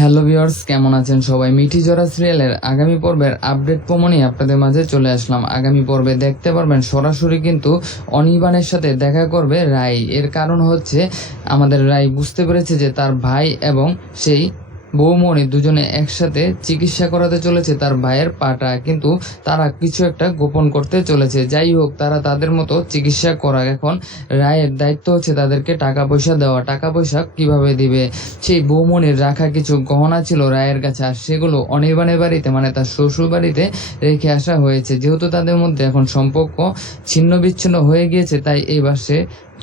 Hello viewers, কেমন আছেন সবাই? মিঠি জোড়া সিরিয়ালের আগামী পর্বের আপডেট প্রমাণে আপনাদের মাঝে চলে আসলাম। আগামী পর্বে দেখতে পারবেন সরাসরি কিন্তু অনির্বাণের সাথে দেখা করবে রাই। এর কারণ হচ্ছে আমাদের রাই বুঝতে পেরেছে যে তার ভাই এবং সেই বৌমণি দুজনে একসাথে চিকিৎসা করাতে চলেছে তার ভাইয়ের পাটা, কিন্তু তারা কিছু একটা গোপন করতে চলেছে। যাই হোক, তারা তাদের মতো চিকিৎসা করা। এখন রায়ের দায়িত্ব হচ্ছে তাদেরকে টাকা পয়সা দেওয়া। টাকা পয়সা কিভাবে দিবে? সেই বৌমণির রাখা কিছু গহনা ছিল রায়ের কাছে, আর সেগুলো অনির্বাণের বাড়িতে মানে তার শ্বশুর বাড়িতে রেখে আসা হয়েছে। যেহেতু তাদের মধ্যে এখন সম্পর্ক ছিন্ন বিচ্ছিন্ন হয়ে গিয়েছে, তাই এইবার সে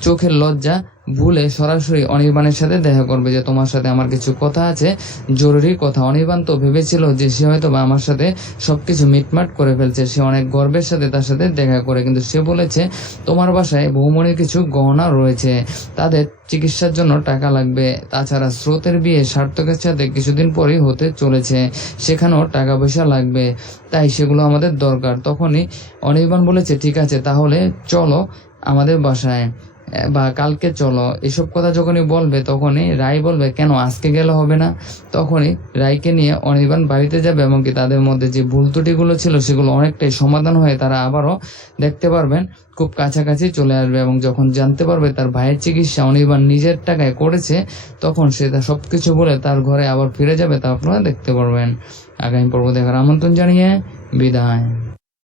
চোখের লজ্জা ভুলে সরাসরি অনির্বাণের সাথে দেখা করবে যে তোমার সাথে আমার কিছু কথা আছে, জরুরি কথা। অনির্বাণ তো ভেবেছিল যে সে হয়তো বা আমার সাথে সবকিছু মিটমাট করে ফেলছে, সে অনেক গর্বের সাথে তার সাথে দেখা করে, কিন্তু সে বলেছে তোমার বাসায় বৌমণির কিছু গহনা রয়েছে, তাদের চিকিৎসার জন্য টাকা লাগবে। তাছাড়া স্রোতের বিয়ে সার্থকের সাথে কিছুদিন পরেই হতে চলেছে, সেখানেও টাকা পয়সা লাগবে, তাই সেগুলো আমাদের দরকার। তখনই অনির্বাণ বলেছে ঠিক আছে, তাহলে চলো আমাদের বাসায় বা কালকে চলো। এসব কথা যখনই বলবে তখনই রাই বলবে কেন আজকে গেলে হবে না? তখনই রাইকে নিয়ে অনির্বাণ বাড়িতে যাবে, এমনকি তাদের মধ্যে যে ভুল ত্রুটিগুলো ছিল সেগুলো অনেকটাই সমাধান হয়ে তারা আবারও দেখতে পারবেন খুব কাছাকাছি চলে আসবে। এবং যখন জানতে পারবে তার ভাইয়ের চিকিৎসা অনির্বাণ নিজের টাকায় করেছে, তখন সে সবকিছু বলে তার ঘরে আবার ফিরে যাবে, তা আপনারা দেখতে পারবেন। আগামী পর্ব দেখার আমন্ত্রণ জানিয়ে বিদায়।